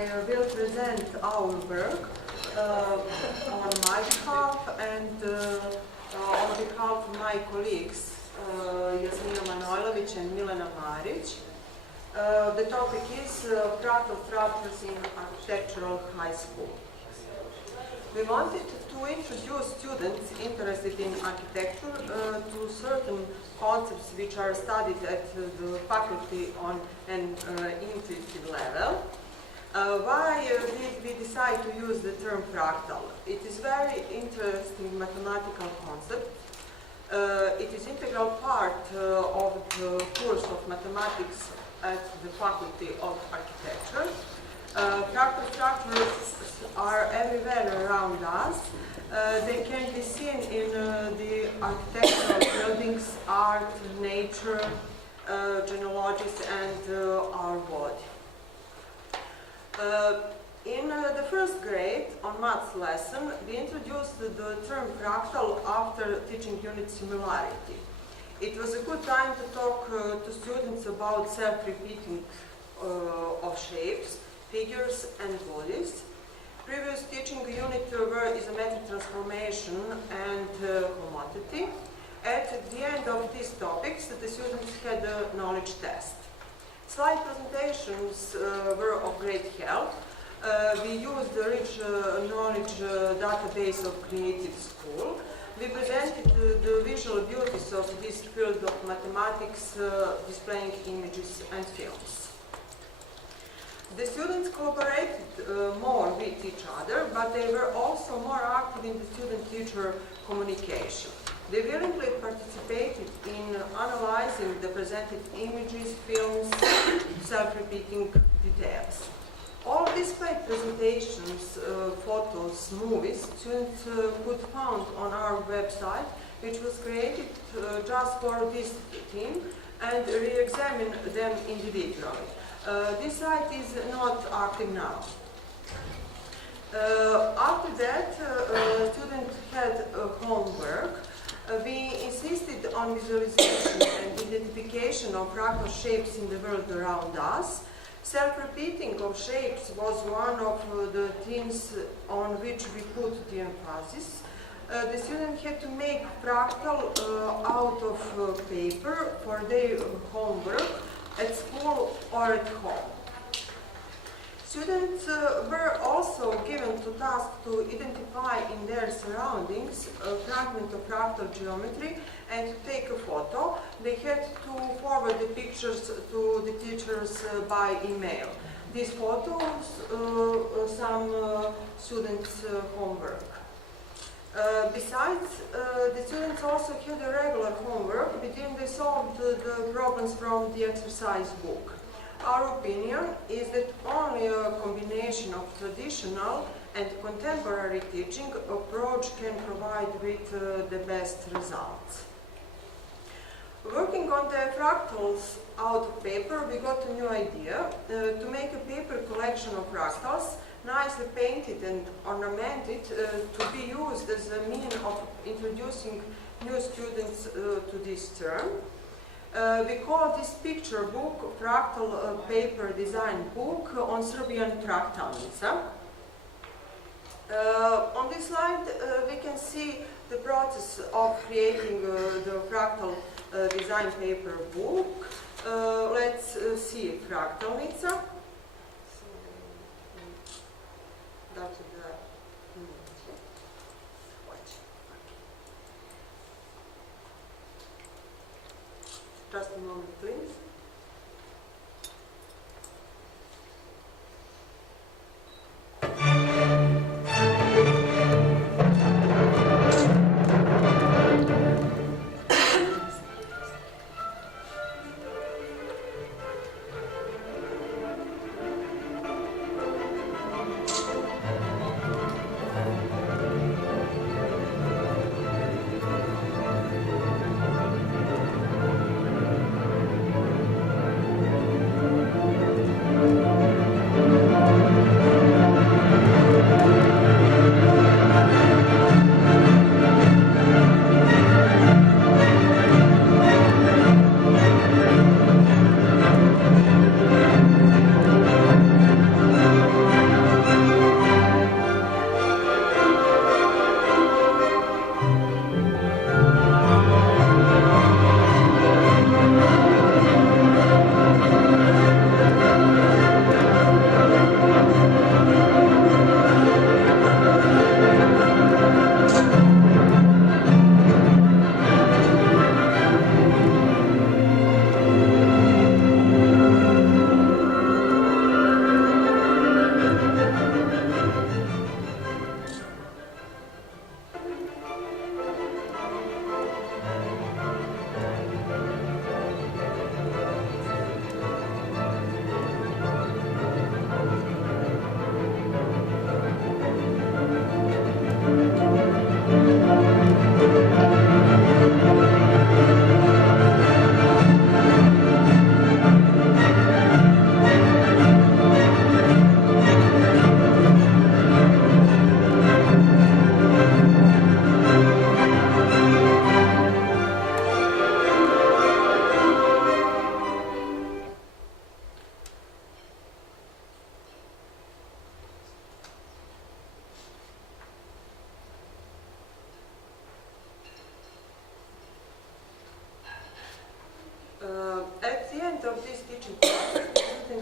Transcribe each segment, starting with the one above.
I will present our work on my behalf and on behalf of my colleagues Jasmina Manojlović and Milena Marić. The topic is fractal structures in architectural high school. We wanted to introduce students interested in architecture to certain concepts which are studied at the faculty on an intuitive level. Why did we decide to use the term fractal? It is very interesting mathematical concept. It is integral part of the course of mathematics at the faculty of architecture. Fractal structures are everywhere around us. They can be seen in the architectural buildings, art, nature, genealogies, and our body. In the first grade, on maths lesson, we introduced the term fractal after teaching unit similarity. It was a good time to talk to students about self-repeating of shapes, figures, and bodies. Previous teaching unit were isometric transformation and homotopy. At the end of these topics, the students had a knowledge test. Slide presentations were of great help. We used the rich knowledge database of Creative School. We presented the visual beauties of this field of mathematics, displaying images and films. The students cooperated more with each other, but they were also more active in the student-teacher communication. They willingly participated in analyzing the presented images, films, self-repeating details. All displayed presentations, photos, movies, students could find on our website, which was created just for this team, and re-examine them individually. This site is not active now. After that, students had homework. We insisted on visualization and identification of fractal shapes in the world around us. Self-repeating of shapes was one of the themes on which we put the emphasis. The students had to make fractal out of paper for their homework at school or at home. Students were also given to task to identify in their surroundings a fragment of fractal geometry and to take a photo. They had to forward the pictures to the teachers by email. These photos, some students' homework. Besides, the students also had a regular homework within they solved the problems from the exercise book. Our opinion is that only a combination of traditional and contemporary teaching approach can provide with the best results. Working on the fractals out of paper, we got a new idea to make a paper collection of fractals, nicely painted and ornamented, to be used as a means of introducing new students to this term. We call this picture book Fractal Paper Design Book on Serbian fractalism. On this slide we can see the process of creating the fractal design paper book. Let's see fractalnica. Just a moment, please.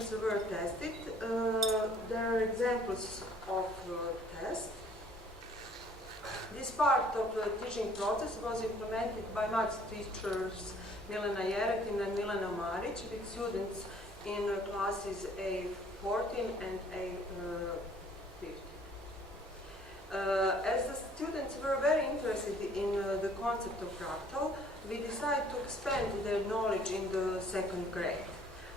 students were tested. There are examples of tests. This part of the teaching process was implemented by maths teachers Milena Jeretin and Milena Maric with students in classes A14 and A15. As the students were very interested in the concept of fractal, we decided to expand their knowledge in the second grade.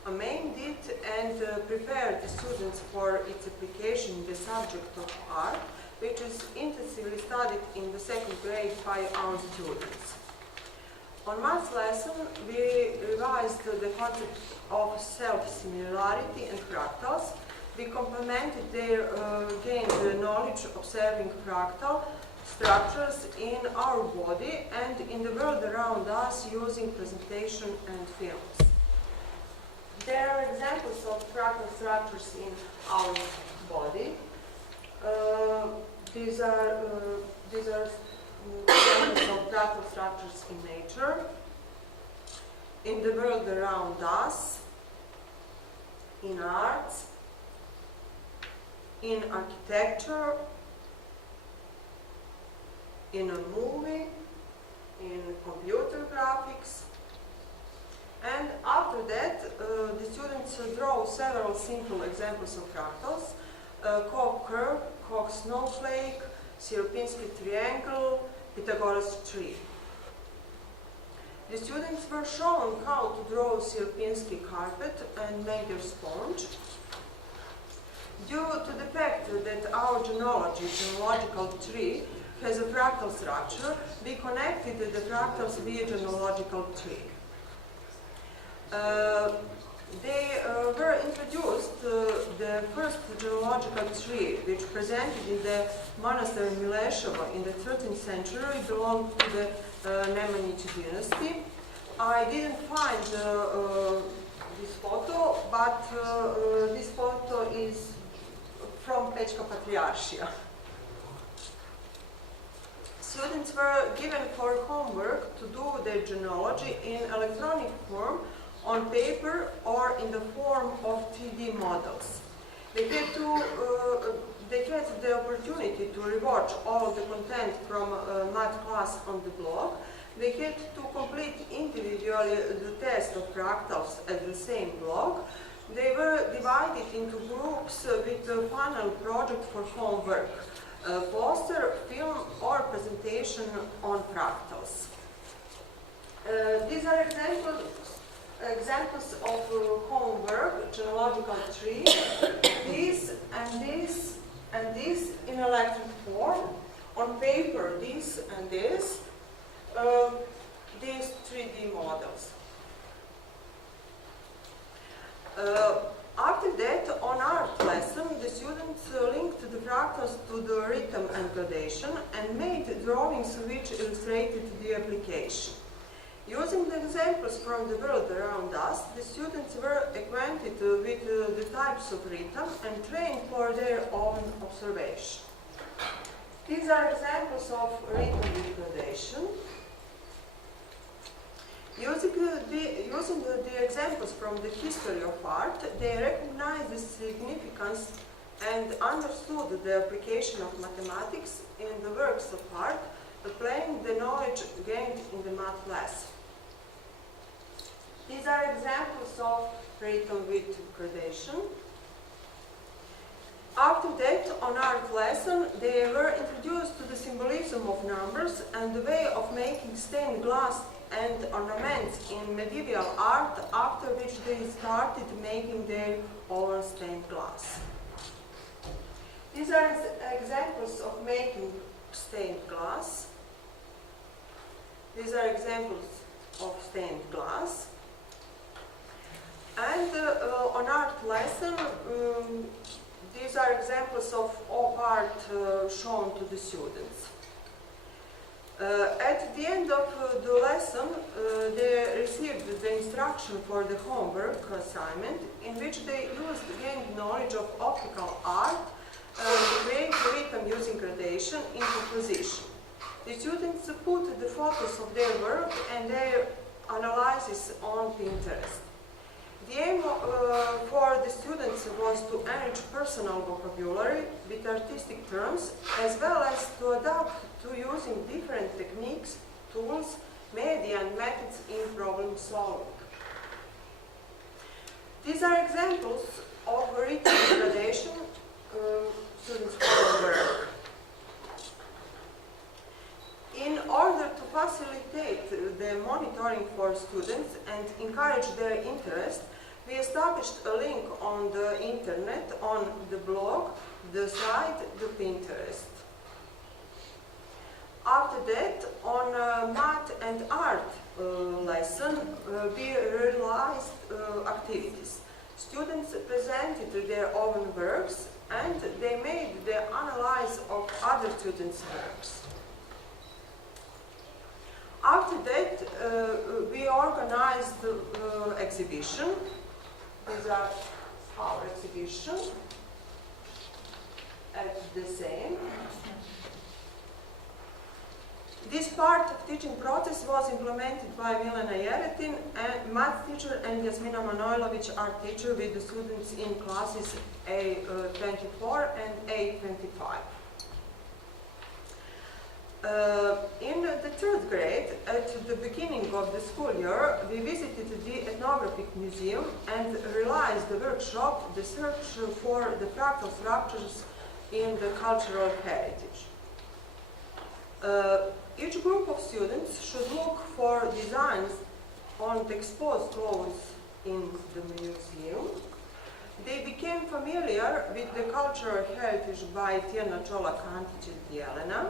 Main did and prepared the students for its application in the subject of art, which is intensively studied in the second grade by our students. On maths lesson, we revised the concept of self-similarity and fractals. We complemented their gained knowledge observing fractal structures in our body and in the world around us using presentation and films. There are examples of fractal structures in our body. These are examples of fractal structures in nature, in the world around us, in arts, in architecture, in a movie, in computer graphics. And after that, the students draw several simple examples of fractals: Koch curve, Koch snowflake, Sierpinski triangle, Pythagoras tree. The students were shown how to draw Sierpinski carpet and make their sponge. Due to the fact that our genealogical tree has a fractal structure, we connected the fractals via genealogical tree. They were introduced the first genealogical tree, which presented in the monastery Mileševo in the 13th century, belonged to the Nemanjić dynasty. I didn't find this photo, but this photo is from Pečka Patriarchia. Students were given for homework to do their genealogy in electronic form, on paper, or in the form of 3D models. They had the opportunity to rewatch all of the content from math class on the blog. They had to complete individually the test of fractals at the same blog. They were divided into groups with a final project for homework, poster, film, or presentation on fractals. These are examples of homework, genealogical tree, this and this and this in electric form, on paper this and this, these 3D models. After that, on art lesson, the students linked the fractals to the rhythm and gradation and made drawings which illustrated the application. Using the examples from the world around us, the students were acquainted with the types of rhythm and trained for their own observation. These are examples of rhythm with gradation. Using the examples from the history of art, they recognized the significance and understood the application of mathematics in the works of art, applying the knowledge gained in the math lesson. These are examples of rhythm with gradation. After that, on art lesson, they were introduced to the symbolism of numbers and the way of making stained glass and ornaments in medieval art, after which they started making their own stained glass. These are examples of making stained glass. These are examples of stained glass. And on art lesson, these are examples of op art shown to the students. At the end of the lesson, they received the instruction for the homework assignment, in which they gained knowledge of optical art to create rhythm using gradation into position. The students put the photos of their work and their analysis on Pinterest. The aim for the students was to enrich personal vocabulary with artistic terms, as well as to adapt to using different techniques, tools, media and methods in problem solving. These are examples of written gradation students' homework. In order to facilitate the monitoring for students and encourage their interest, we established a link on the internet, on the blog, the site, the Pinterest. After that, on math and art lesson, we realized activities. Students presented their own works and they made the analysis of other students' works. After that, we organized exhibition. These are our exhibition at the same. This part of teaching process was implemented by Milena Jeretin, a math teacher, and Jasmina Manojlović, art teacher, with the students in classes A24 and A25. In the third grade, at the beginning of the school year, we visited the ethnographic museum and realized the workshop, the search for the fractal structures in the cultural heritage. Each group of students should look for designs on the exposed clothes in the museum. They became familiar with the cultural heritage by Tierna Čola, Kantić and Jelena,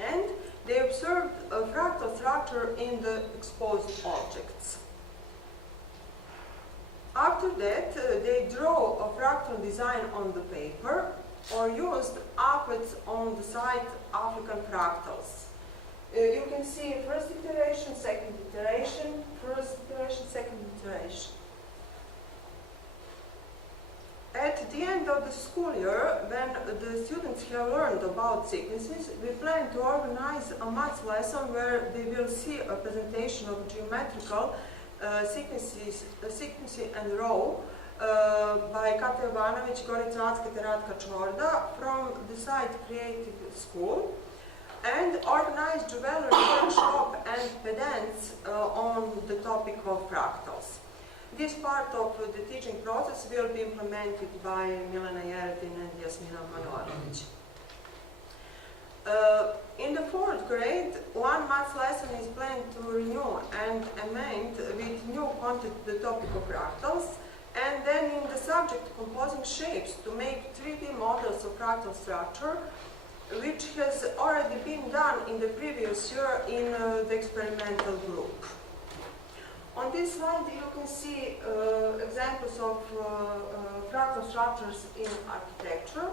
and they observed a fractal structure in the exposed objects. After that, they draw a fractal design on the paper or used applets on the site African fractals. You can see first iteration, second iteration, first iteration, second iteration. At the end of the school year, when the students have learned about sequences, we plan to organize a math lesson where they will see a presentation of geometrical sequences and row by Kata Jovanović, Gorica Acka, Radka Čorda from the site Creative School, and organize jewelry workshop and pedants on the topic of fractals. This part of the teaching process will be implemented by Milena Jeretin and Jasmina Manojlović. In the fourth grade, one math lesson is planned to renew and amend with new content the topic of fractals, and then in the subject composing shapes to make 3D models of fractal structure, which has already been done in the previous year in the experimental group. On this slide you can see examples of fractal structures in architecture.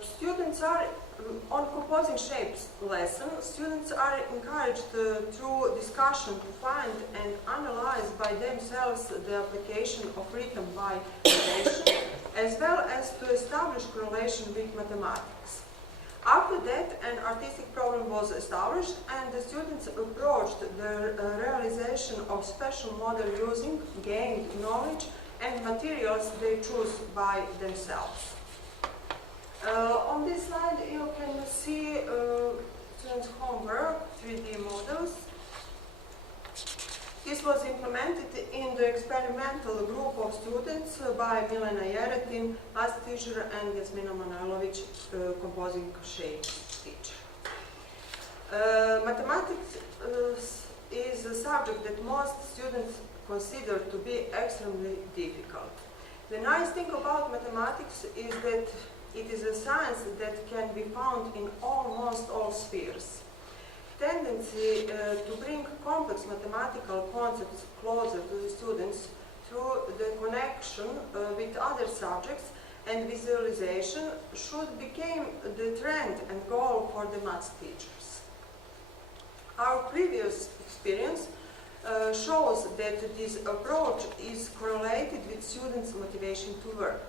Students are, on composing shapes lesson, students are encouraged through discussion to find and analyze by themselves the application of rhythm by relation, as well as to establish correlation with mathematics. After that, an artistic problem was established and the students approached the realization of special model using gained knowledge and materials they choose by themselves. On this slide you can see students' homework, 3D models. This was implemented in the experimental group of students by Milena Jeretin, math teacher, and Jasmina Manojlović, composing shape teacher. Mathematics is a subject that most students consider to be extremely difficult. The nice thing about mathematics is that it is a science that can be found in almost all spheres. Tendency to bring complex mathematical concepts closer to the students through the connection with other subjects and visualization should become the trend and goal for the math teachers. Our previous experience shows that this approach is correlated with students' motivation to work.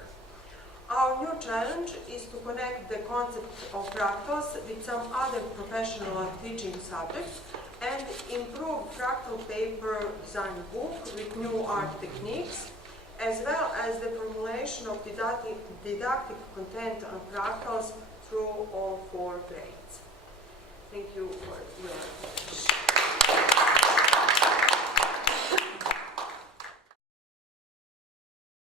Our new challenge is to connect the concept of fractals with some other professional teaching subjects and improved fractal paper design book with new art techniques, as well as the formulation of didactic content on fractals through all 4 grades. Thank you for your attention.